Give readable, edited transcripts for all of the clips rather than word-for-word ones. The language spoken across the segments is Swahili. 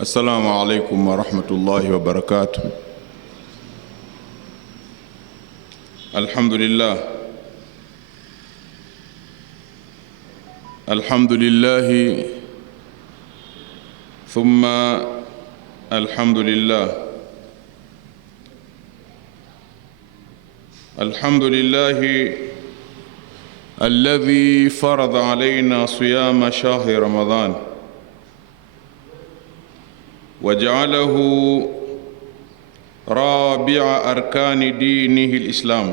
السلام عليكم ورحمة الله وبركاته. الحمد لله الحمد لله ثم الحمد لله. الحمد لله الذي فرض علينا صيام شهر رمضان وجعله رابع أركان دينه الإسلام،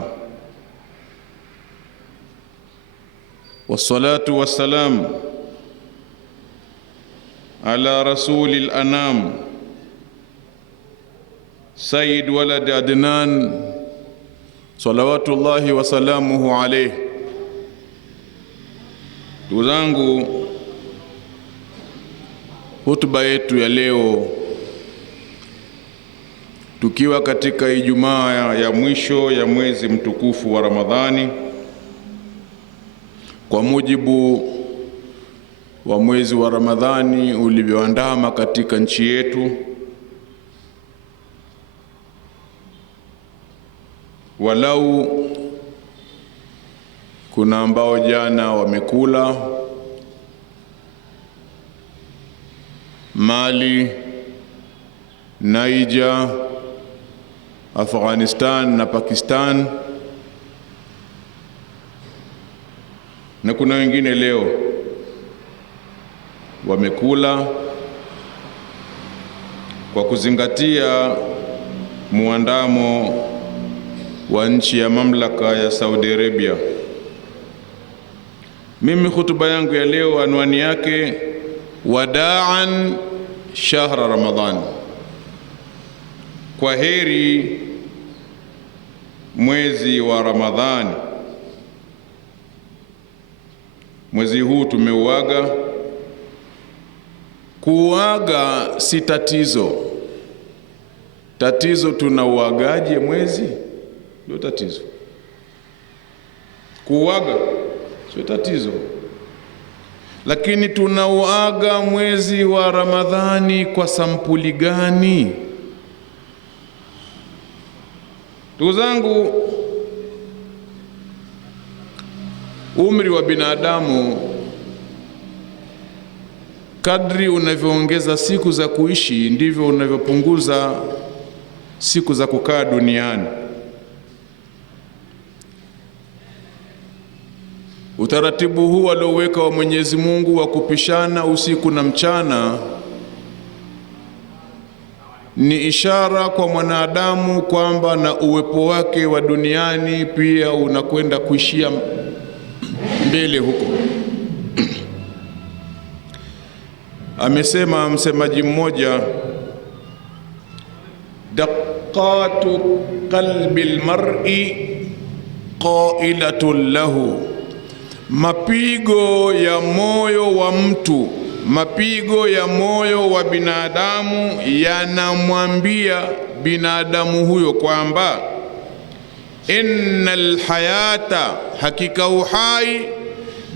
والصلاة والسلام على رسول الأنام سيد ولد عدنان صلوات الله وسلامه عليه. Ndugu zangu, hotuba yetu ya leo tukiwa katika Ijumaa ya mwisho ya mwezi mtukufu wa Ramadhani, kwa mujibu wa mwezi wa Ramadhani ulivyoandama katika nchi yetu, walau kuna ambao jana wamekula Mali, Niger, Afghanistan na Pakistan, na kuna wengine leo wamekula kwa kuzingatia muandamo wa nchi ya mamlaka ya Saudi Arabia. Mimi hutuba yangu ya leo anwani yake wadaan shahra Ramadhan, kwa heri mwezi wa Ramadhani. Mwezi huu tumeuaga. Kuuaga si tatizo. Tatizo tunauagaje mwezi? Ndio tatizo. Kuuaga sio tatizo, lakini tunauaga mwezi wa Ramadhani kwa sampuli gani? Ndugu zangu, umri wa binadamu kadri unavyoongeza siku za kuishi ndivyo unavyopunguza siku za kukaa duniani. Utaratibu huu alioweka wa Mwenyezi Mungu wa kupishana usiku na mchana ni ishara kwa mwanadamu kwamba na uwepo wake wa duniani pia unakwenda kuishia mbele huko. Amesema msemaji mmoja, daqatu qalbi almar'i qailatun lahu, mapigo ya moyo wa mtu, mapigo ya moyo wa binadamu yanamwambia binadamu huyo kwamba innal hayata, hakika uhai,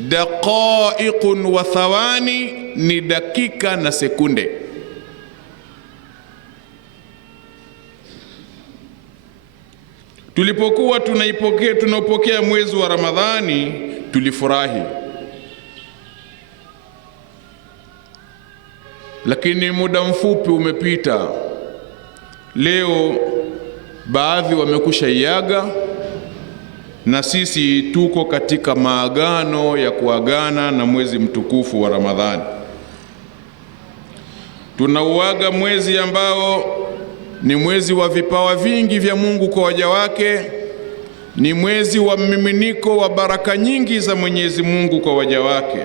daqaiqun wa thawani, ni dakika na sekunde. Tulipokuwa tunaupokea mwezi wa Ramadhani tulifurahi, lakini muda mfupi umepita. Leo baadhi wamekusha iaga, na sisi tuko katika maagano ya kuagana na mwezi mtukufu wa Ramadhani. Tunauaga mwezi ambao ni mwezi wa vipawa vingi vya Mungu kwa waja wake, ni mwezi wa mmiminiko wa baraka nyingi za Mwenyezi Mungu kwa waja wake.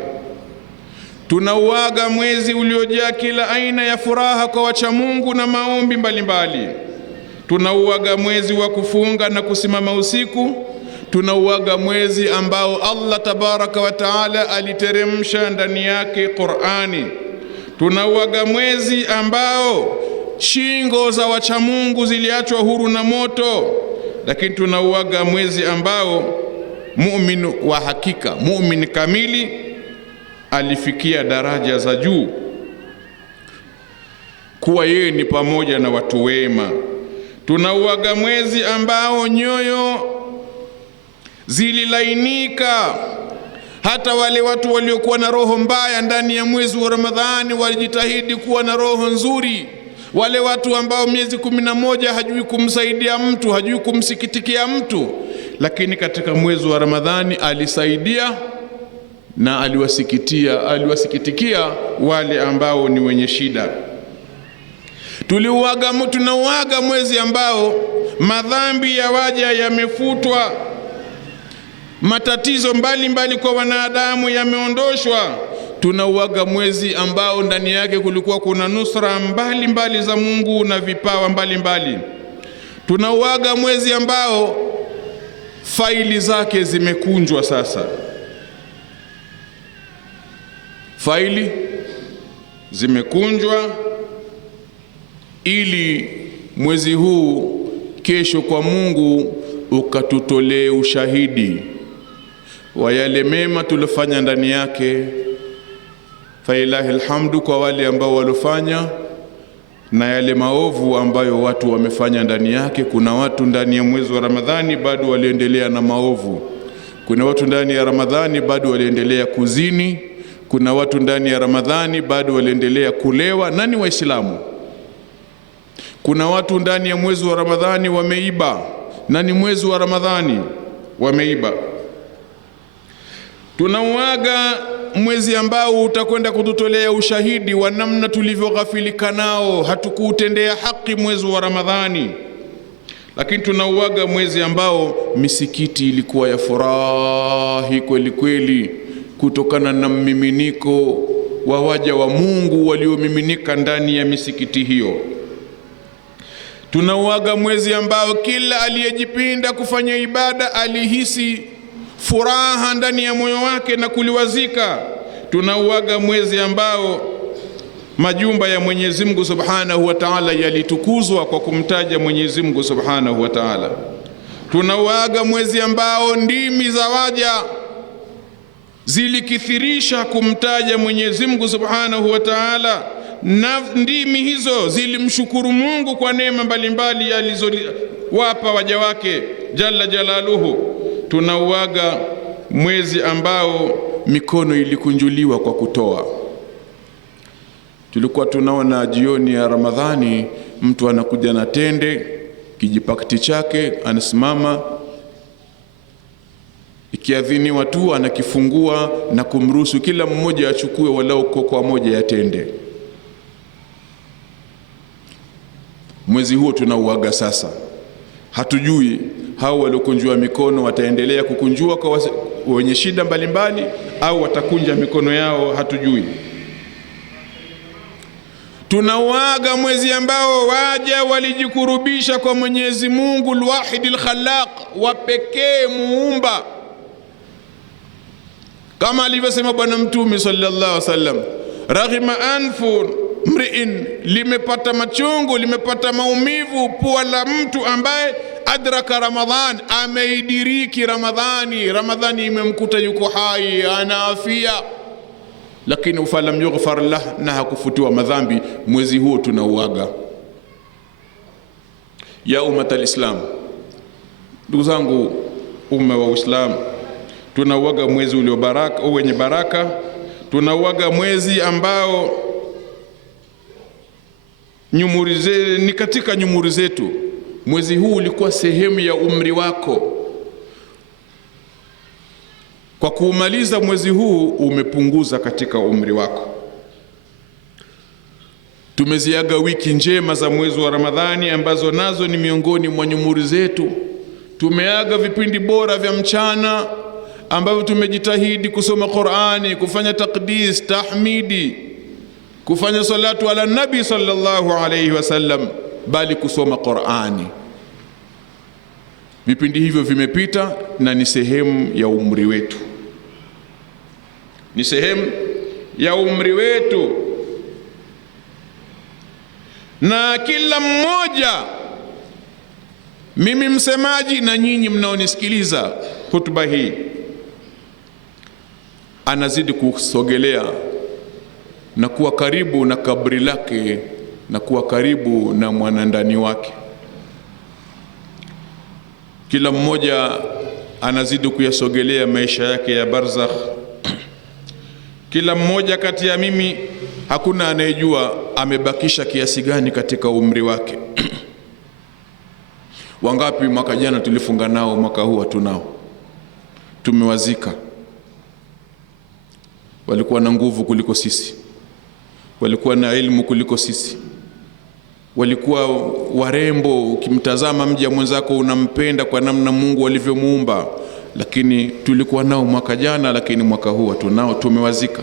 Tunauaga mwezi uliojaa kila aina ya furaha kwa wacha Mungu na maombi mbalimbali. Tunauaga mwezi wa kufunga na kusimama usiku. Tunauaga mwezi ambao Allah tabaraka wa taala aliteremsha ndani yake Qur'ani. Tunauaga mwezi ambao shingo za wacha Mungu ziliachwa huru na moto. Lakini tunauaga mwezi ambao muumini wa hakika, muumini kamili alifikia daraja za juu. kuwa yeye ni pamoja na watu wema. Tunauaga mwezi ambao nyoyo zililainika. Hata wale watu waliokuwa na roho mbaya ndani ya mwezi wa Ramadhani walijitahidi kuwa na roho nzuri. Wale watu ambao miezi 11 hajui kumsaidia mtu, hajui kumsikitikia mtu, lakini katika mwezi wa Ramadhani alisaidia na aliwasikitikia wale ambao ni wenye shida. Tunauaga mwezi ambao madhambi ya waja yamefutwa, matatizo mbalimbali kwa wanadamu yameondoshwa. Tunauaga mwezi ambao ndani yake kulikuwa kuna nusra mbalimbali za Mungu na vipawa mbalimbali. Tunauaga mwezi ambao faili zake zimekunjwa sasa. Faili zimekunjwa ili mwezi huu kesho kwa Mungu ukatutolee ushahidi wa yale mema tulifanya ndani yake. Failahi alhamdu kwa wale ambao walofanya, na yale maovu ambayo watu wamefanya ndani yake. Kuna watu ndani ya mwezi wa Ramadhani bado waliendelea na maovu. Kuna watu ndani ya Ramadhani bado waliendelea kuzini. Kuna watu ndani ya Ramadhani bado waliendelea kulewa, nani Waislamu. Kuna watu ndani ya mwezi wa Ramadhani wameiba, nani mwezi wa Ramadhani wameiba. Tunauaga mwezi ambao utakwenda kututolea ushahidi wa namna tulivyoghafilika nao, hatukuutendea haki mwezi wa Ramadhani. Lakini tunauaga mwezi ambao misikiti ilikuwa ya furahi kweli kweli, kutokana na mmiminiko wa waja wa Mungu waliomiminika ndani ya misikiti hiyo. Tunauaga mwezi ambao kila aliyejipinda kufanya ibada alihisi furaha ndani ya moyo wake na kuliwazika. Tunauaga mwezi ambao majumba ya Mwenyezi Mungu Subhanahu wa Ta'ala yalitukuzwa kwa kumtaja Mwenyezi Mungu Subhanahu wa Ta'ala. Tunauaga mwezi ambao ndimi za waja zilikithirisha kumtaja Mwenyezi Mungu Subhanahu wa Ta'ala, na ndimi hizo zilimshukuru Mungu kwa neema mbalimbali alizowapa waja wake jalla jalaluhu. Tunauaga mwezi ambao mikono ilikunjuliwa kwa kutoa. Tulikuwa tunaona jioni ya Ramadhani mtu anakuja na tende, kijipakiti chake, anasimama, ikiadhiniwa tu anakifungua na kumruhusu kila mmoja achukue walau kokoa moja ya tende. Mwezi huo tunauaga sasa. Hatujui hao waliokunjua mikono wataendelea kukunjua kwa wenye shida mbalimbali au watakunja mikono yao, hatujui. Tunauaga mwezi ambao waja walijikurubisha kwa Mwenyezi Mungu al-Wahid al-Khallaq, wa pekee muumba, kama alivyosema Bwana Mtume sallallahu alaihi wasallam, raghima anfu mri'in, limepata machungu, limepata maumivu pua la mtu ambaye adraka Ramadhan, ameidiriki Ramadhani. Ramadhani imemkuta yuko hai, ana afia, lakini ufalam yughfar lah, na hakufutiwa madhambi. Mwezi huo tunauaga. Ya ummatal Islam, ndugu zangu umma wa Uislamu, tunauaga mwezi ulio baraka, wenye baraka. Tunauaga mwezi ambao ni katika nyumuri zetu. Mwezi huu ulikuwa sehemu ya umri wako. Kwa kuumaliza mwezi huu umepunguza katika umri wako. Tumeziaga wiki njema za mwezi wa Ramadhani ambazo nazo ni miongoni mwa nyumuri zetu. Tumeaga vipindi bora vya mchana ambavyo tumejitahidi kusoma Qur'ani, kufanya taqdis, tahmidi, kufanya salatu ala nabi sallallahu alayhi wasallam, bali kusoma Qur'ani. Vipindi hivyo vimepita na ni sehemu ya umri wetu, ni sehemu ya umri wetu. Na kila mmoja, mimi msemaji na nyinyi mnaonisikiliza hutuba hii, anazidi kusogelea na kuwa karibu na kabri lake na kuwa karibu na mwanandani wake. Kila mmoja anazidi kuyasogelea maisha yake ya barzakh. Kila mmoja kati ya mimi, hakuna anayejua amebakisha kiasi gani katika umri wake. Wangapi mwaka jana tulifunga nao, mwaka huu hatunao, tumewazika. Walikuwa na nguvu kuliko sisi, walikuwa na elimu kuliko sisi, walikuwa warembo. Ukimtazama mja mwenzako unampenda kwa namna Mungu alivyomuumba, lakini tulikuwa nao mwaka jana, lakini mwaka huu hatunao, tumewazika.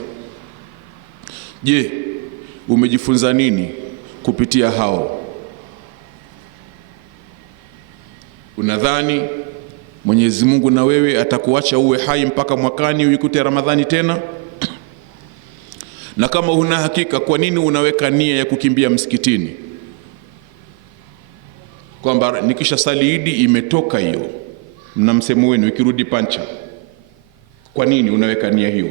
Je, umejifunza nini kupitia hao? Unadhani Mwenyezi Mungu na wewe atakuacha uwe hai mpaka mwakani uikute Ramadhani tena? Na kama huna hakika, kwa nini unaweka nia ya kukimbia msikitini, kwamba nikisha sali Idi imetoka hiyo, na msemo wenu ikirudi pancha? Kwa nini unaweka nia hiyo?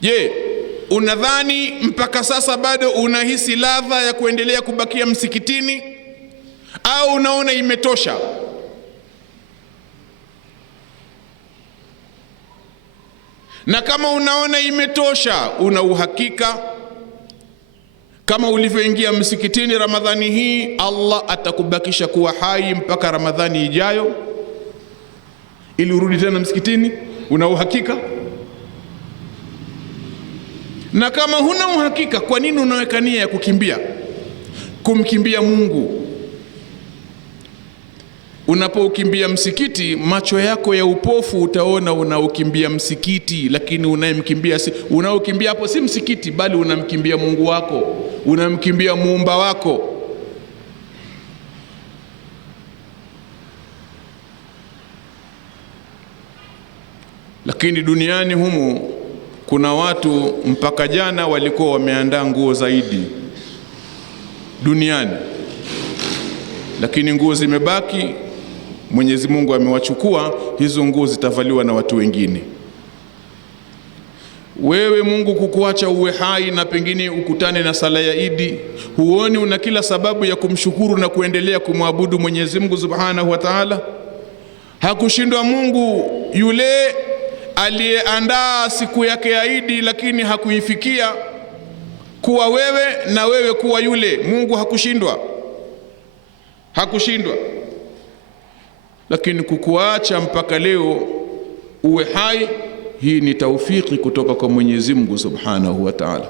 Je, unadhani mpaka sasa bado unahisi ladha ya kuendelea kubakia msikitini, au unaona imetosha? Na kama unaona imetosha, una uhakika kama ulivyoingia msikitini Ramadhani hii, Allah atakubakisha kuwa hai mpaka Ramadhani ijayo ili urudi tena msikitini? Una uhakika? Na kama huna uhakika, kwa nini unaweka nia ya kumkimbia Mungu? Unapoukimbia msikiti, macho yako ya upofu utaona unaukimbia msikiti, lakini unaokimbia hapo si msikiti, bali unamkimbia Mungu wako, unamkimbia muumba wako. Lakini duniani humu kuna watu mpaka jana walikuwa wameandaa nguo zaidi duniani, lakini nguo zimebaki. Mwenyezi Mungu amewachukua, hizo nguo zitavaliwa na watu wengine. Wewe Mungu kukuacha uwe hai na pengine ukutane na sala ya Idi, huoni una kila sababu ya kumshukuru na kuendelea kumwabudu Mwenyezi Mungu Subhanahu wa Ta'ala? Hakushindwa Mungu yule aliyeandaa siku yake ya Idi, lakini hakuifikia kuwa wewe na wewe kuwa yule. Mungu hakushindwa, lakini kukuacha mpaka leo uwe hai, hii ni taufiki kutoka kwa Mwenyezi Mungu Subhanahu wa Ta'ala.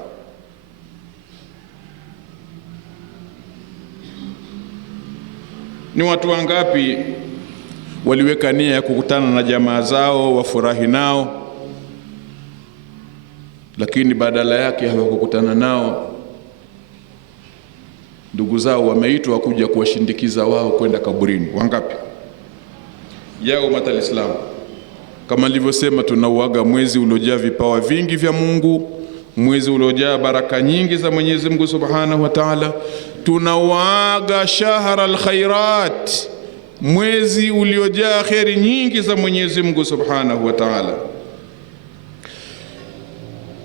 Ni watu wangapi waliweka nia ya kukutana na jamaa zao wafurahi nao, lakini badala yake hawakukutana nao. Ndugu zao wameitwa kuja kuwashindikiza wao kwenda kaburini. Wangapi? Yao matal Islam, kama nilivyosema, tunauaga mwezi uliojaa vipawa vingi vya Mungu, mwezi uliojaa baraka nyingi za Mwenyezi Mungu Subhanahu wa Ta'ala. Tunauaga shahra alkhairat, mwezi uliojaa khairi nyingi za Mwenyezi Mungu Subhanahu wa Ta'ala.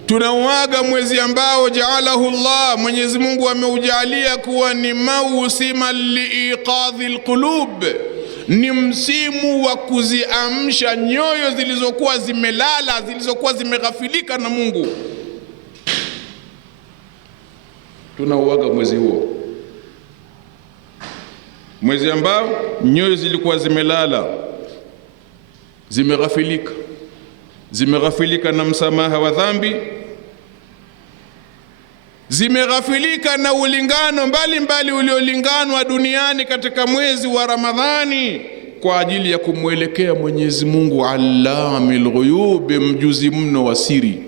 Tunauaga mwezi ambao jaalahu Allah, Mwenyezi Mungu ameujalia kuwa ni mausima liiqadhi alqulub, ni msimu wa kuziamsha nyoyo zilizokuwa zimelala, zilizokuwa zimeghafilika na Mungu. Tunauaga mwezi huo, mwezi ambao nyoyo zilikuwa zimelala, zimeghafilika na msamaha wa dhambi, zimeghafilika na ulingano mbalimbali uliolinganwa duniani katika mwezi wa Ramadhani kwa ajili ya kumwelekea Mwenyezi Mungu allamil ghuyub, mjuzi mno wa siri.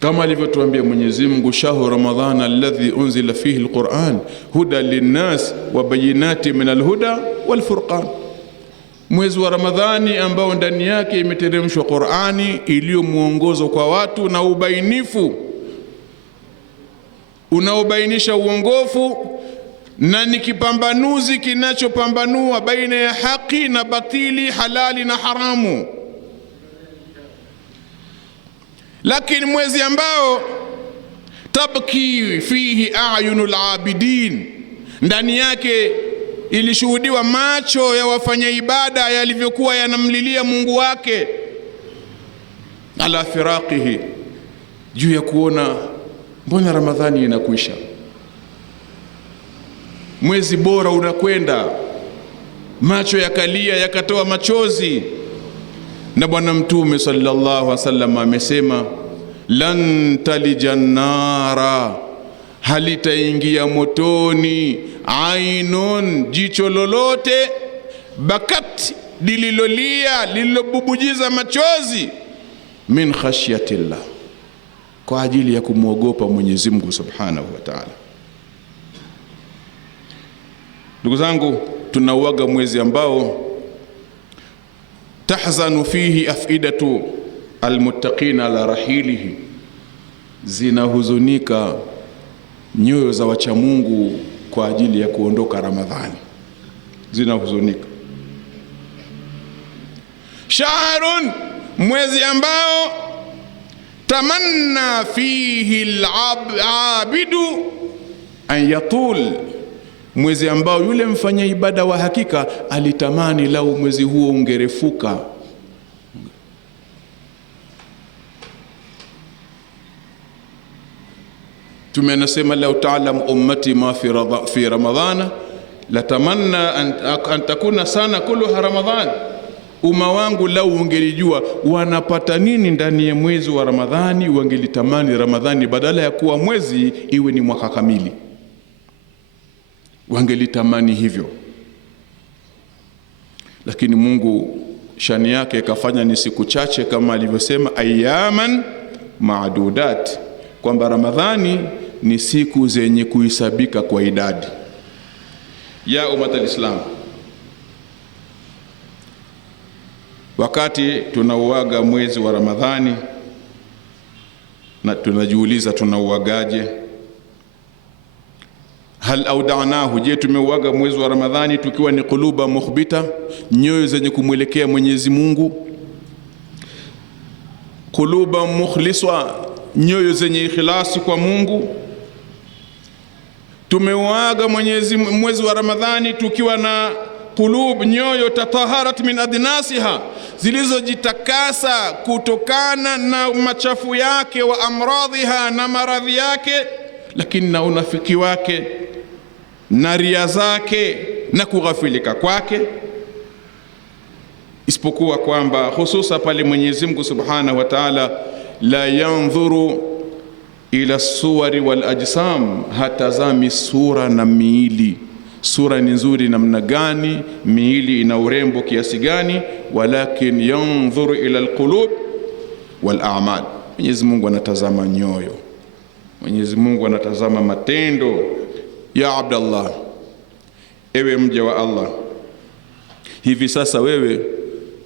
Kama alivyotuambia Mwenyezi Mungu, shahru ramadhana alladhi unzila fihi alquran huda linnas wa bayinati min alhuda walfurqan, mwezi wa Ramadhani ambao ndani yake imeteremshwa Qur'ani iliyo muongozo kwa watu na ubainifu unaobainisha uongofu, na ni kipambanuzi kinachopambanua baina ya haki na batili, halali na haramu. Lakini mwezi ambao tabki fihi a'yunul abidin, ndani yake ilishuhudiwa macho ya wafanya ibada yalivyokuwa yanamlilia Mungu wake, ala firaqihi, juu ya kuona mbona Ramadhani inakwisha, mwezi bora unakwenda, macho yakalia yakatoa machozi. Na Bwana Mtume sallallahu alaihi wasallam amesema, lan talijannara, halitaingia motoni, ainun, jicho lolote, bakat, lililolia lililobubujiza machozi, min khashyatillah, kwa ajili ya kumwogopa Mwenyezi Mungu Subhanahu wa Ta'ala. Ndugu zangu, tunauaga mwezi ambao tahzanu fihi afidatu almuttaqina ala rahilihi, zinahuzunika nyoyo za wacha Mungu kwa ajili ya kuondoka Ramadhani, zinahuzunika. Shahrun, mwezi ambao tamanna fihi al-abidu an yatul, mwezi ambao yule mfanya ibada wa hakika alitamani lau mwezi huo ungerefuka. Tumenasema lau ta'lam ummati ma fi ramadhana latamanna an takuna sana kulluha Ramadhan, umma wangu lau ungelijua wanapata nini ndani ya mwezi wa Ramadhani, wangelitamani Ramadhani badala ya kuwa mwezi iwe ni mwaka kamili, wangelitamani hivyo. Lakini Mungu shani yake ikafanya ni siku chache, kama alivyosema ayaman maadudat, kwamba Ramadhani ni siku zenye kuhisabika kwa idadi. Ya ummatul Islam, wakati tunauaga mwezi wa Ramadhani na tunajiuliza tunauagaje? Hal audanahu, je tumeuaga mwezi wa Ramadhani tukiwa ni quluba mukhbita, nyoyo zenye kumwelekea Mwenyezi Mungu, quluba mukhliswa, nyoyo zenye ikhlasi kwa Mungu? Tumeuaga mwezi wa Ramadhani tukiwa na qulub, nyoyo tataharat min adnasiha, zilizojitakasa kutokana na machafu yake, wa amradhiha, na maradhi yake, lakini na unafiki wake na ria zake na kughafilika kwake? Isipokuwa kwamba hususa pale Mwenyezi Mungu Subhanahu wa Ta'ala la yanzuru ila suwari wal ajsam, hatazami sura na miili, sura ni nzuri namna gani, miili ina urembo kiasi gani, walakin yanzuru ila alqulub wal a'mal. Mwenyezi Mungu anatazama nyoyo, Mwenyezi Mungu anatazama matendo. Ya Abdallah, ewe mja wa Allah, hivi sasa wewe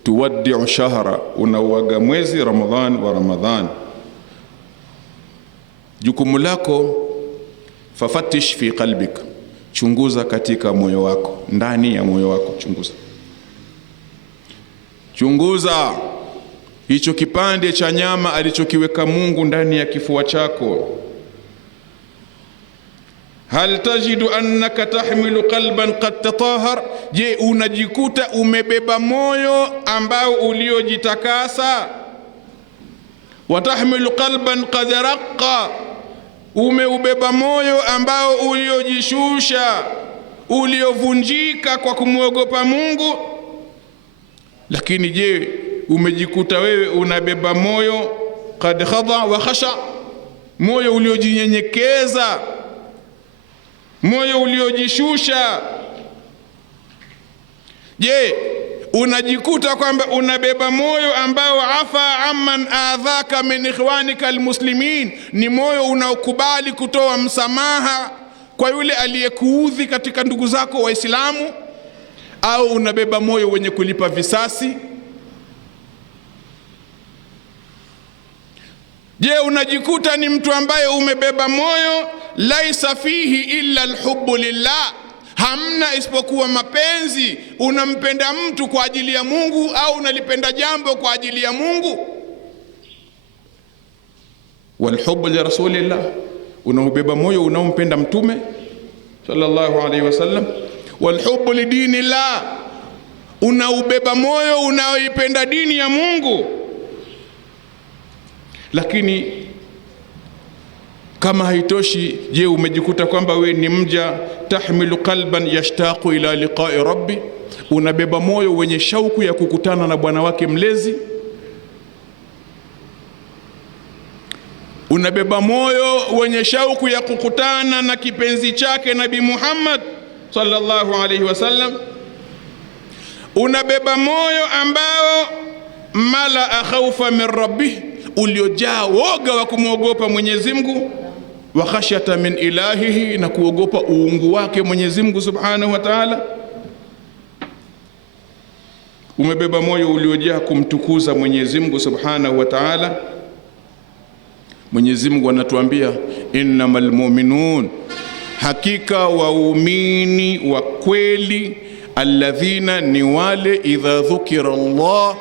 tuwaddi'u shahra, unauaga mwezi Ramadhan wa Ramadhan. Jukumu lako, fafatish fi qalbik, chunguza katika moyo wako, ndani ya moyo wako chunguza hicho kipande cha nyama alichokiweka Mungu ndani ya kifua chako. Hal tajidu annaka tahmilu qalban qad tatahhar, je unajikuta umebeba moyo ambao uliojitakasa? Wa tahmilu qalban qad raqqa, umeubeba moyo ambao uliojishusha, uliovunjika kwa kumwogopa Mungu. Lakini je umejikuta wewe unabeba moyo qad khada wa khasha, moyo uliojinyenyekeza, moyo uliojishusha? Je unajikuta kwamba unabeba moyo ambao afa amman adhaka min ikhwanika almuslimin, ni moyo unaokubali kutoa msamaha kwa yule aliyekuudhi katika ndugu zako Waislamu? Au unabeba moyo wenye kulipa visasi? Je unajikuta ni mtu ambaye umebeba moyo laisa fihi illa alhubbu lillah, hamna isipokuwa mapenzi, unampenda mtu kwa ajili ya Mungu au unalipenda jambo kwa ajili ya Mungu? Walhubbu li rasulillah, unaubeba moyo unaompenda Mtume sallallahu alaihi wasallam. Walhubbu lidinillah, unaubeba moyo unaoipenda dini ya Mungu. Lakini kama haitoshi, je, umejikuta kwamba we ni mja tahmilu qalban yashtaqu ila liqa'i rabbi, unabeba moyo wenye shauku ya kukutana na Bwana wake mlezi. Unabeba moyo wenye shauku ya kukutana na kipenzi chake Nabii Muhammad sallallahu alaihi wasallam. Unabeba moyo ambao malaa khawfa min rabbih, uliojaa woga wa kumwogopa Mwenyezi Mungu, wa khashyata min ilahihi, na kuogopa uungu wake Mwenyezi Mungu subhanahu wa ta'ala. Umebeba moyo uliojaa kumtukuza Mwenyezi Mungu subhanahu wa ta'ala. Mwenyezi Mungu anatuambia innamal mu'minun, hakika waumini wa kweli, alladhina, ni wale, idha dhukira Allah,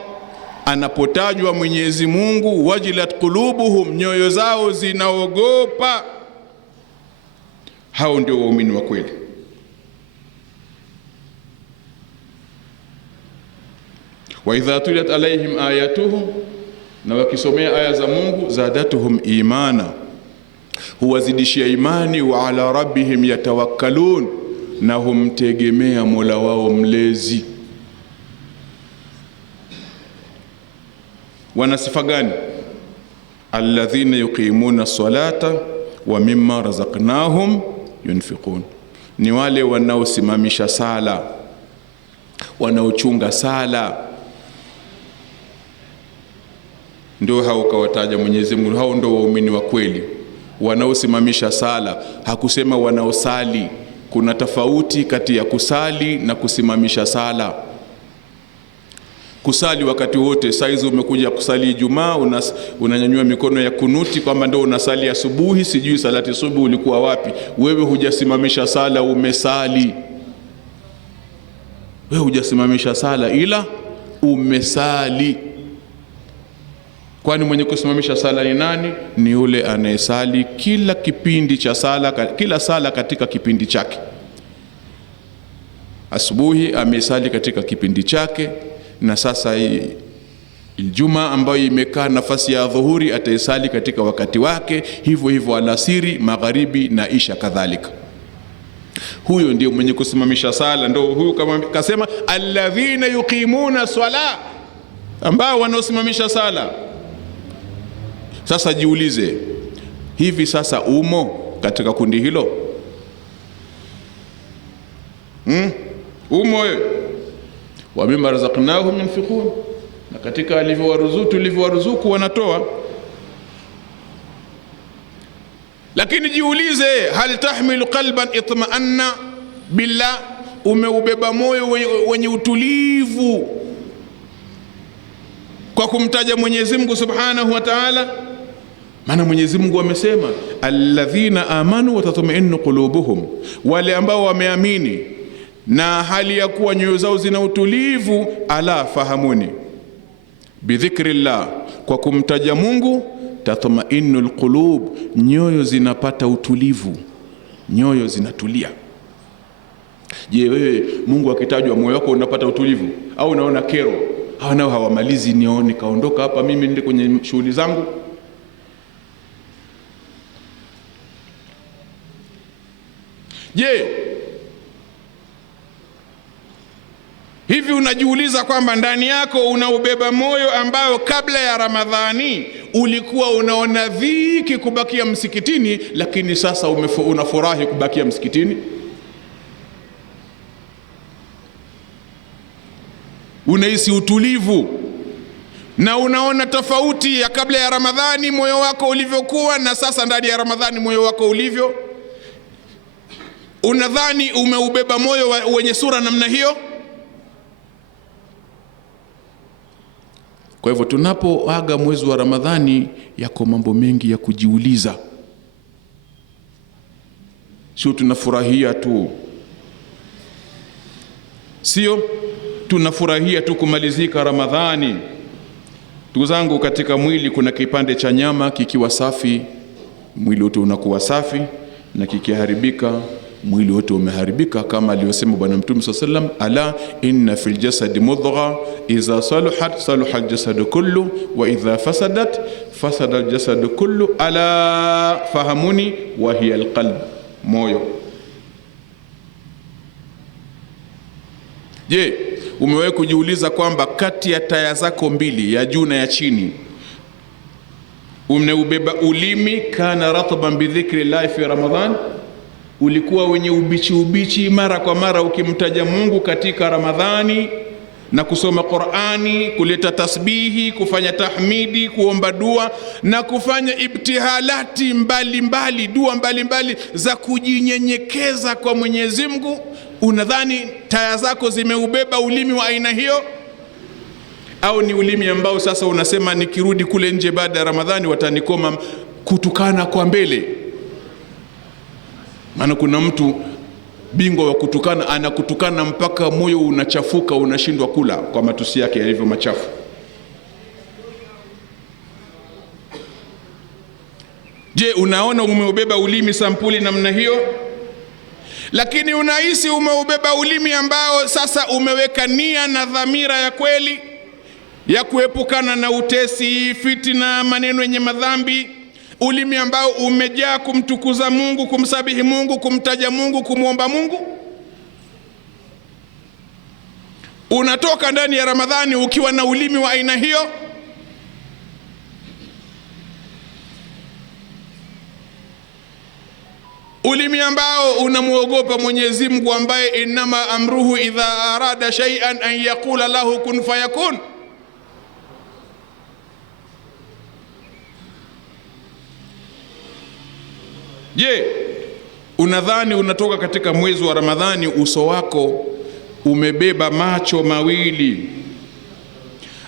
anapotajwa Mwenyezi Mungu, wajilat qulubuhum, nyoyo zao zinaogopa. Hao ndio waumini wa kweli. Wa idha tuliyat alaihim ayatuhum, na wakisomea aya za Mungu, zadatuhum imana, huwazidishia imani. Wa ala rabbihim yatawakkalun, na humtegemea Mola wao mlezi. Wana sifa gani? Alladhina yuqimuna salata wa mimma razaqnahum yunfiqun, ni wale wanaosimamisha sala, wanaochunga sala. Ndio hao kawataja Mwenyezi Mungu, hao ndio waumini wa kweli, wanaosimamisha sala. Hakusema wanaosali. Kuna tofauti kati ya kusali na kusimamisha sala. Kusali wakati wote, saizi umekuja kusali Ijumaa, unanyanyua mikono ya kunuti kwamba ndio unasali asubuhi, sijui salati subuhi ulikuwa wapi. Wewe hujasimamisha sala, umesali. Wewe hujasimamisha sala, ila umesali. Kwani mwenye kusimamisha sala ni nani? Ni yule anayesali kila kipindi cha sala, kila sala katika kipindi chake. Asubuhi amesali katika kipindi chake, na sasa Ijumaa ambayo imekaa nafasi ya dhuhuri ataisali katika wakati wake, hivyo hivyo alasiri, magharibi na isha kadhalika. Huyo ndio mwenye kusimamisha sala. Ndio huyo kama kasema alladhina yuqimuna sala, ambao wanaosimamisha sala. Sasa jiulize, hivi sasa umo katika kundi hilo? Umo wewe? Wa mimma razaqnahum yunfiqun, na katika tulivyowaruzuku wanatoa. Lakini jiulize, hal tahmilu qalban itma'anna billah, umeubeba moyo wenye utulivu kwa kumtaja Mwenyezi Mungu subhanahu wa ta'ala? Maana Mwenyezi Mungu amesema alladhina amanu wa tatma'innu qulubuhum, wale ambao wameamini na hali ya kuwa nyoyo zao zina utulivu. Ala fahamuni, bidhikrillah, kwa kumtaja Mungu, tatma'innul qulub, nyoyo zinapata utulivu, nyoyo zinatulia. Je, wewe Mungu akitajwa moyo wako unapata utulivu au unaona kero? Hawa nao hawamalizi, nione kaondoka hapa, mimi nende kwenye shughuli zangu. Je, hivi unajiuliza kwamba ndani yako unaubeba moyo ambao kabla ya Ramadhani ulikuwa unaona dhiki kubakia msikitini, lakini sasa unafurahi kubakia msikitini? Unahisi utulivu na unaona tofauti ya kabla ya Ramadhani moyo wako ulivyokuwa na sasa ndani ya Ramadhani moyo wako ulivyo? Unadhani umeubeba moyo wenye sura namna hiyo? Kwa hivyo tunapoaga mwezi wa Ramadhani, yako mambo mengi ya kujiuliza. Sio tunafurahia tu, sio tunafurahia tu kumalizika Ramadhani. Ndugu zangu, katika mwili kuna kipande cha nyama kikiwa safi, mwili wote unakuwa safi, na kikiharibika mwili wote umeharibika, kama aliyosema Bwana Mtume SAW, ala inna fil jasadi mudgha idha saluhat saluha al-jasadu kullu wa idha fasadat fasada al-jasadu kullu ala fahamuni wa hiya al-qalb, moyo. Je, umewahi kujiuliza kwamba kati ya taya zako mbili, ya juu na ya chini, umeubeba ulimi? Kana ratban bi dhikri llahi fi Ramadhan, ulikuwa wenye ubichi mara kwa mara ukimtaja Mungu katika Ramadhani, na kusoma Qur'ani, kuleta tasbihi, kufanya tahmidi, kuomba dua na kufanya ibtihalati mbalimbali, dua mbalimbali za kujinyenyekeza kwa Mwenyezi Mungu. Unadhani taya zako zimeubeba ulimi wa aina hiyo? Au ni ulimi ambao sasa unasema nikirudi kule nje baada ya Ramadhani watanikoma kutukana kwa mbele? Maana kuna mtu bingwa wa kutukana, anakutukana mpaka moyo unachafuka, unashindwa kula kwa matusi yake yalivyo machafu. Je, unaona umeubeba ulimi sampuli namna hiyo? Lakini unahisi umeubeba ulimi ambao sasa umeweka nia na dhamira ya kweli ya kuepukana na utesi, fitina, maneno yenye madhambi, ulimi ambao umejaa kumtukuza Mungu, kumsabihi Mungu, kumtaja Mungu, kumuomba Mungu. Unatoka ndani ya Ramadhani ukiwa na ulimi wa aina hiyo? Ulimi ambao unamuogopa Mwenyezi Mungu, ambaye inama amruhu idha arada shay'an an yaqula lahu kun fayakun. Je, unadhani unatoka katika mwezi wa Ramadhani uso wako umebeba macho mawili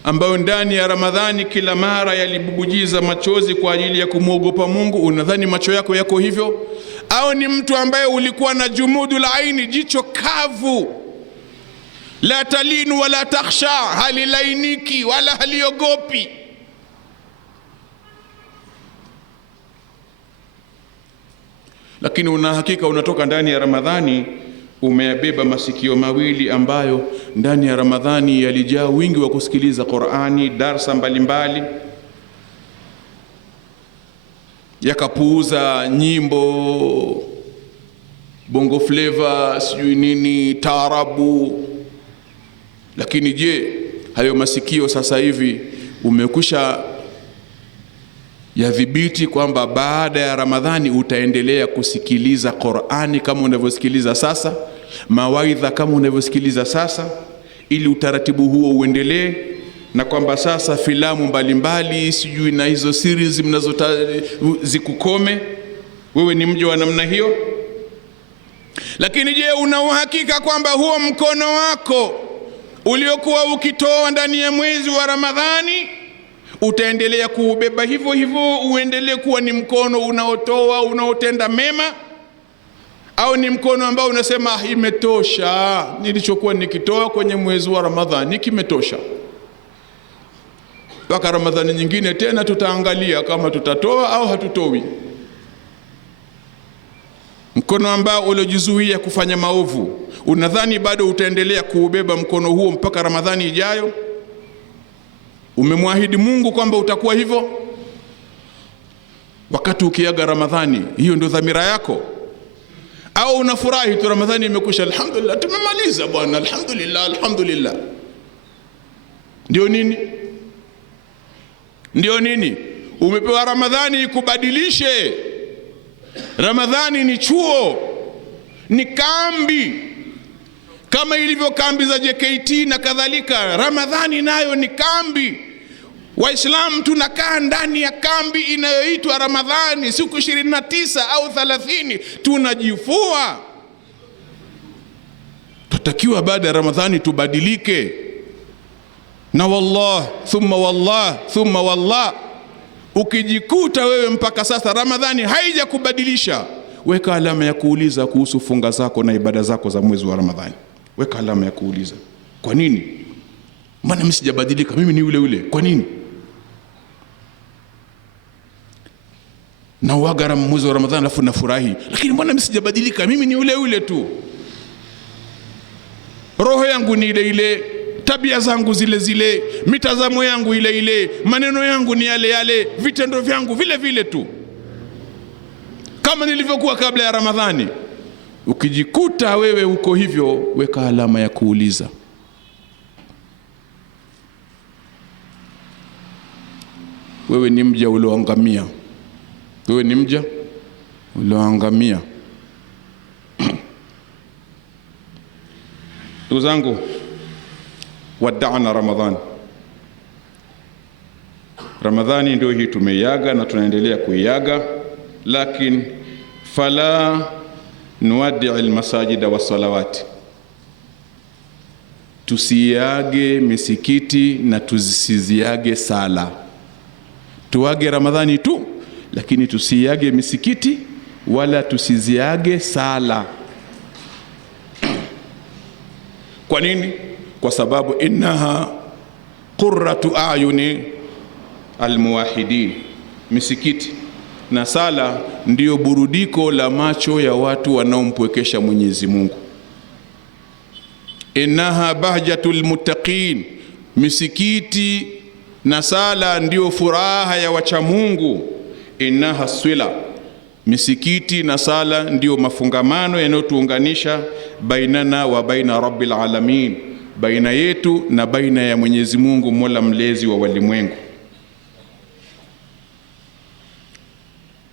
ambayo ndani ya Ramadhani kila mara yalibubujiza machozi kwa ajili ya kumwogopa Mungu? Unadhani macho yako yako hivyo? Au ni mtu ambaye ulikuwa na jumudu la aini, jicho kavu, la talinu wala takhsha, halilainiki wala haliogopi? Lakini una hakika unatoka ndani ya Ramadhani umeyabeba masikio mawili ambayo ndani ya Ramadhani yalijaa wingi wa kusikiliza Qur'ani, darsa mbalimbali, yakapuuza nyimbo, bongo flavor, sijui nini, taarabu. Lakini je, hayo masikio sasa hivi umekwisha yadhibiti kwamba baada ya Ramadhani utaendelea kusikiliza Qur'ani kama unavyosikiliza sasa, mawaidha kama unavyosikiliza sasa, ili utaratibu huo uendelee, na kwamba sasa filamu mbalimbali sijui na hizo series zikukome? Wewe ni mja wa namna hiyo? Lakini je, una uhakika kwamba huo mkono wako uliokuwa ukitoa ndani ya mwezi wa Ramadhani utaendelea kuubeba hivyo hivyo, uendelee kuwa ni mkono unaotoa, unaotenda mema? Au ni mkono ambao unasema imetosha, nilichokuwa nikitoa kwenye mwezi wa Ramadhani kimetosha, mpaka Ramadhani nyingine tena tutaangalia kama tutatoa au hatutoi? Mkono ambao uliojizuia kufanya maovu, unadhani bado utaendelea kuubeba mkono huo mpaka Ramadhani ijayo? Umemwahidi Mungu kwamba utakuwa hivyo? Wakati ukiaga Ramadhani, hiyo ndio dhamira yako? Au unafurahi tu Ramadhani imekwisha, alhamdulillah tumemaliza bwana, alhamdulillah alhamdulillah? Ndio nini? Ndio nini? Umepewa Ramadhani ikubadilishe. Ramadhani ni chuo, ni kambi, kama ilivyo kambi za JKT na kadhalika. Ramadhani nayo ni kambi. Waislamu tunakaa ndani ya kambi inayoitwa Ramadhani siku 29 au 30, tunajifua. Tutakiwa baada ya Ramadhani tubadilike. Na wallah thumma wallah thumma wallah, ukijikuta wewe mpaka sasa Ramadhani haija kubadilisha, weka alama ya kuuliza kuhusu funga zako na ibada zako za mwezi wa Ramadhani. Weka alama ya kuuliza. Kwa nini? Maana mimi sijabadilika, mimi ni yule yule. Kwa nini? na uaga mwezi wa Ramadhani alafu nafurahi, lakini mbona mimi sijabadilika? Mimi ni ule ule tu, roho yangu ni ile ile, tabia zangu zile zile, mitazamo yangu ile ile, maneno yangu ni yale yale, vitendo vyangu vile vile tu kama nilivyokuwa kabla ya Ramadhani. Ukijikuta wewe uko hivyo, weka alama ya kuuliza. Wewe ni mja ulioangamia. Wewe ni mja ulioangamia. Ndugu zangu, wada'na Ramadhani. Ramadhani ndio hii tumeiaga na tunaendelea kuiaga, lakini fala nuwaddi almasajida wasalawati. Tusiage misikiti na tusiziage sala. Tuage Ramadhani tu, lakini tusiage misikiti wala tusiziage sala. Kwa nini? Kwa sababu innaha qurratu ayuni almuwahidin. Misikiti na sala ndiyo burudiko la macho ya watu wanaompwekesha Mwenyezi Mungu. Innaha bahjatul muttaqin. Misikiti na sala ndiyo furaha ya wacha Mungu. Innaha swila. Misikiti na sala ndiyo mafungamano yanayotuunganisha bainana wa baina rabbil alamin, baina yetu na baina ya Mwenyezi Mungu, Mola mlezi wa walimwengu.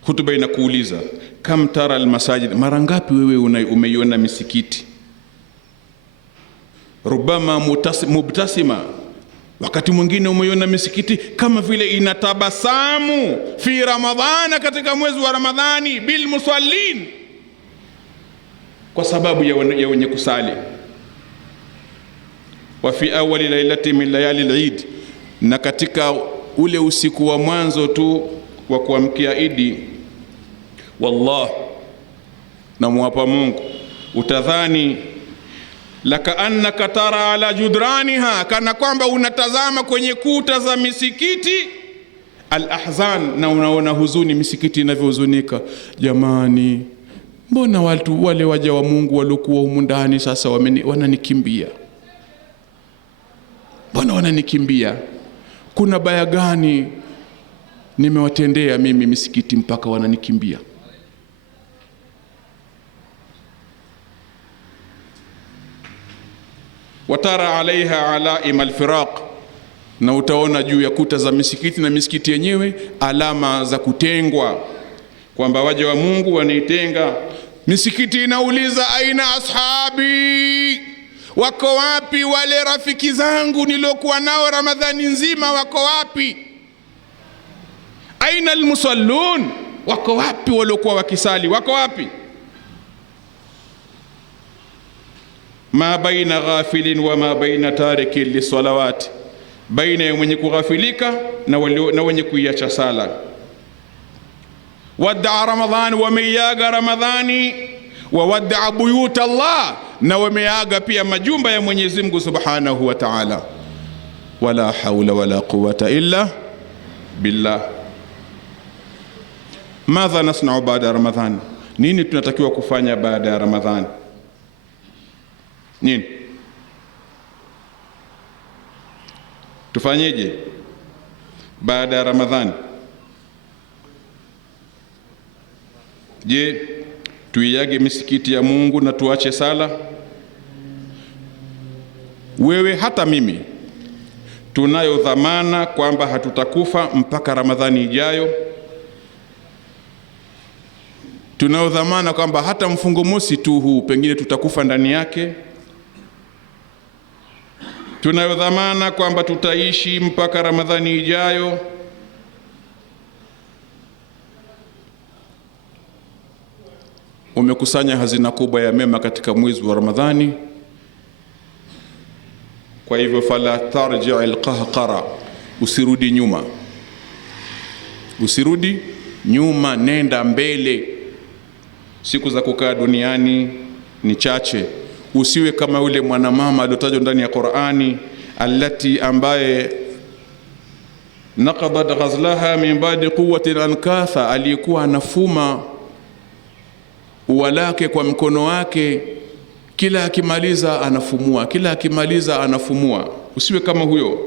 Hutuba inakuuliza, kam tara almasajid, mara ngapi wewe umeiona misikiti? Rubama mubtasima, wakati mwingine umeiona misikiti kama vile inatabasamu fi Ramadhana, katika mwezi wa Ramadhani, bil musallin, kwa sababu ya wenye kusali. Wa fi awwali lailati min layali al-Eid, na katika ule usiku wa mwanzo tu wa kuamkia Idi, wallah, na muapa Mungu, utadhani laka annaka tara ala judraniha, kana kwamba unatazama kwenye kuta za misikiti al-ahzan, na unaona huzuni misikiti inavyohuzunika. Jamani, mbona watu wale waja wa Mungu waliokuwa humu ndani sasa wananikimbia? Mbona wananikimbia? Kuna baya gani nimewatendea mimi misikiti mpaka wananikimbia? Watara alaiha alaim alfiraq, na utaona juu ya kuta za misikiti na misikiti yenyewe alama za kutengwa, kwamba waja wa Mungu wanaitenga misikiti. Inauliza, aina ashabi, wako wapi wale rafiki zangu niliokuwa nao Ramadhani nzima, wako wapi? Aina almusallun, wako wapi waliokuwa wakisali, wako wapi? Ma baina ghafilin wa ma baina tarikin lisalawati, baina ya mwenye kughafilika na wenye kuiacha sala. Wadda Ramadhan, wameaga Ramadhani. Wa wadda buyut Allah, na wameaga pia majumba ya Mwenyezi Mungu Subhanahu wa Ta'ala. Wala hawla wala quwwata illa billah. Madha nasna'u baada Ramadhan? Nini tunatakiwa kufanya baada ya Ramadhani? Nini tufanyeje baada ya Ramadhani? Je, tuiage misikiti ya Mungu na tuache sala? Wewe hata mimi tunayo dhamana kwamba hatutakufa mpaka Ramadhani ijayo. Tunayo dhamana kwamba hata mfungo mosi tu huu pengine tutakufa ndani yake. Tunayo dhamana kwamba tutaishi mpaka Ramadhani ijayo. Umekusanya hazina kubwa ya mema katika mwezi wa Ramadhani. Kwa hivyo fala tarji' alqahqara, usirudi nyuma, usirudi nyuma, nenda mbele. Siku za kukaa duniani ni chache. Usiwe kama yule mwanamama aliyotajwa ndani ya Qur'ani, allati, ambaye naqadat ghazlaha min ba'di quwwatin ankatha, alikuwa anafuma ua lake kwa mkono wake, kila akimaliza anafumua, kila akimaliza anafumua. Usiwe kama huyo.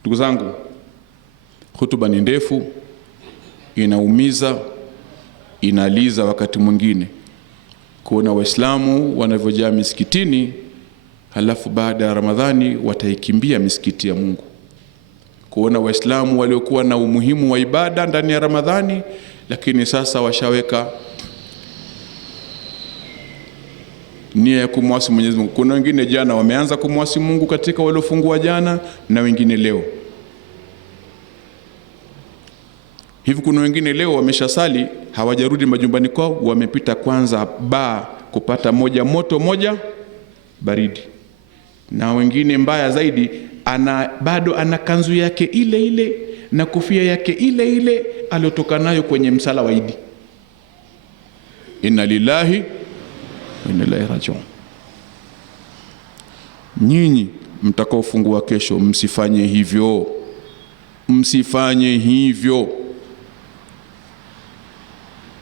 Ndugu zangu, hutuba ni ndefu, inaumiza, inaliza wakati mwingine kuona Waislamu wanavyojaa misikitini, halafu baada ya Ramadhani wataikimbia misikiti ya Mungu. Kuona Waislamu waliokuwa na umuhimu wa ibada ndani ya Ramadhani, lakini sasa washaweka nia ya kumwasi Mwenyezi Mungu. Kuna wengine jana wameanza kumwasi Mungu katika waliofungua jana, na wengine leo. Hivi kuna wengine leo wameshasali, hawajarudi majumbani kwao, wamepita kwanza baa kupata moja moto moja baridi. Na wengine mbaya zaidi, bado ana kanzu yake ile ile na kofia yake ile ile aliyotoka nayo kwenye msala wa Idi. Inna lillahi wa inna ilaihi rajiun. Nyinyi mtakaofungua kesho, msifanye hivyo, msifanye hivyo.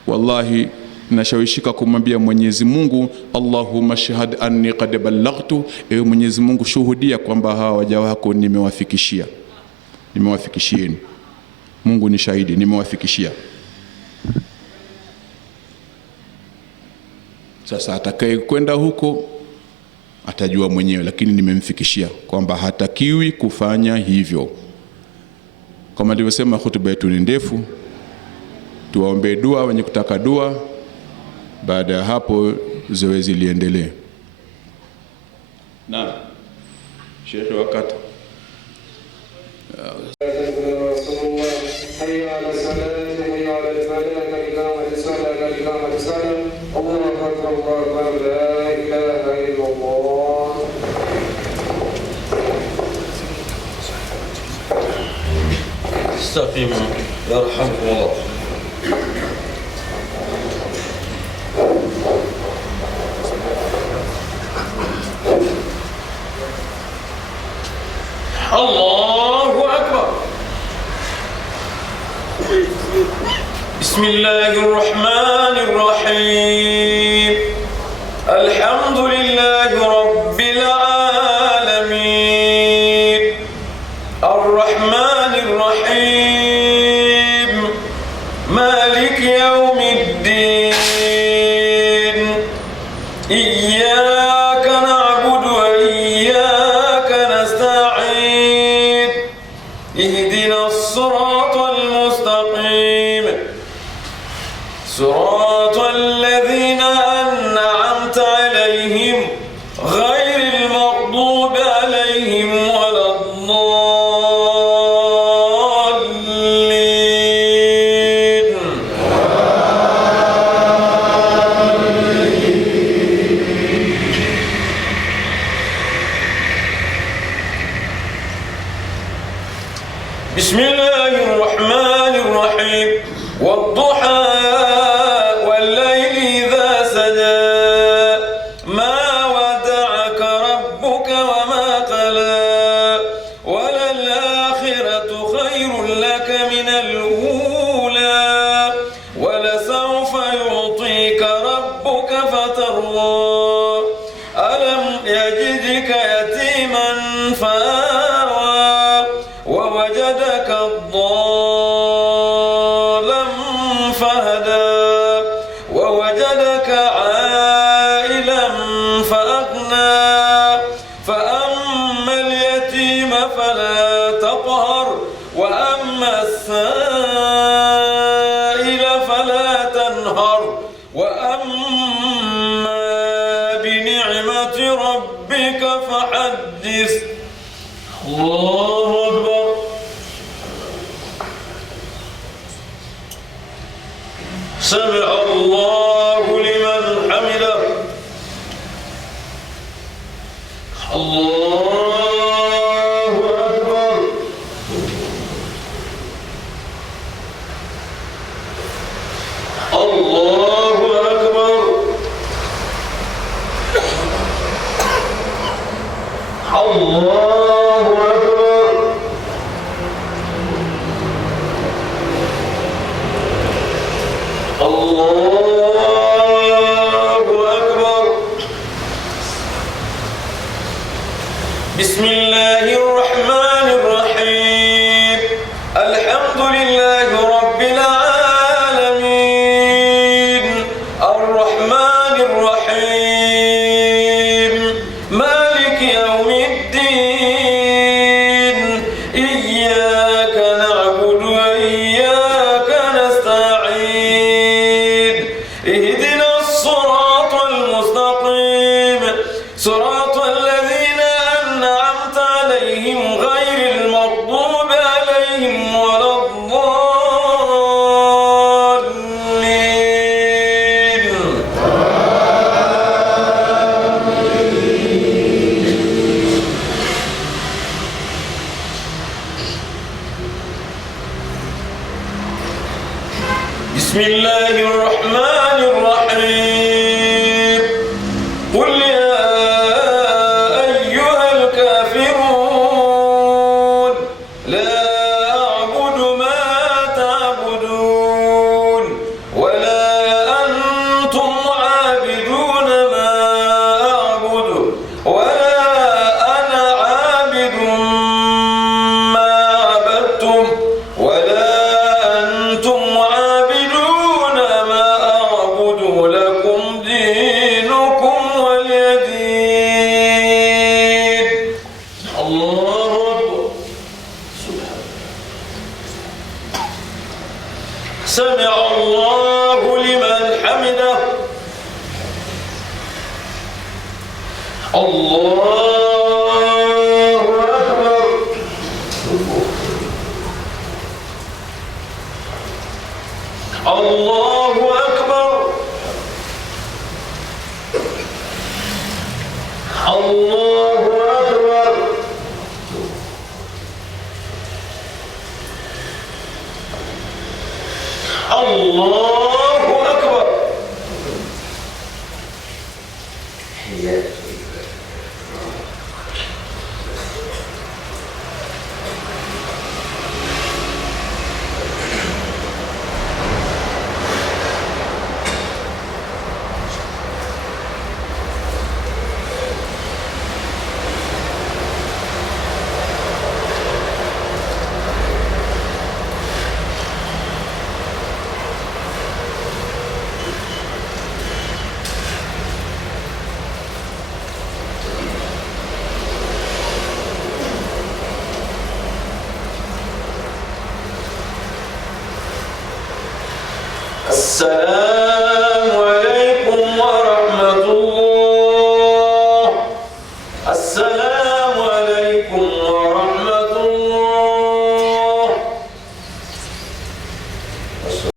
Wallahi nashawishika kumwambia Mwenyezi Mungu, Allahumma shahad anni qad ballaghtu, ewe Mwenyezi Mungu shuhudia kwamba hawa waja wako nimewafikishieni. Mungu ni shahidi, nimewafikishia. Sasa atakaye kwenda huko atajua mwenyewe, lakini nimemfikishia kwamba hatakiwi kufanya hivyo. Kama nilivyosema, hutuba yetu ni ndefu. Tuwaombe dua wenye kutaka dua, baada ya hapo zoezi liendelee. Naam. Sheikh wakati. استقيموا يرحمكم الله. الله أكبر. بسم الله الرحمن الرحيم. الحمد لله رب العالمين. الرحمن الرحيم. مالك يوم الدين. إياك نعبد وإياك نستعين. اهدنا الصراط المستقيم. صراط الذين أنعمت عليهم غير المغضوب عليهم ولا الضالين. بسم الله الرحمن الرحيم. والضحى والليل إذا سجى ما ودعك ربك وما قلى وللآخرة خير لك من الأولى ولسوف يعطيك ربك فترضى ألم يجدك يتيما فآوى ووجدك ضالا فهدى ووجدك عائلا فأغنى فأما اليتيم فلا تقهر وأما السائل فلا تنهر وأما بنعمة ربك فحدث. الله أكبر. سمع الله لمن حمده. الله أكبر. الله أكبر. الله الله أكبر. بسم الله الرحمن الرحيم. الحمد لله رب العالمين الرحمن الرحيم مالك يوم الدين إياك نعبد وإياك نستعين اهدنا الصراط المستقيم صراط الذين أنعمت عليهم غير المغضوب عليهم ولا الضالين. بسم الله الرحمن الرحيم. قل يا أيها الكافرون لا أعبد ما تعبدون ولا أنتم عابدون ما أعبد ولا أنا عابد ما عبدتم ولا أنتم عابدون ما أعبد لكم دينكم ولي دين. الله أكبر. سمع الله لمن حمده. الله أكبر. الله أكبر. الله أكبر. الله أكبر. السلام عليكم ورحمة الله. السلام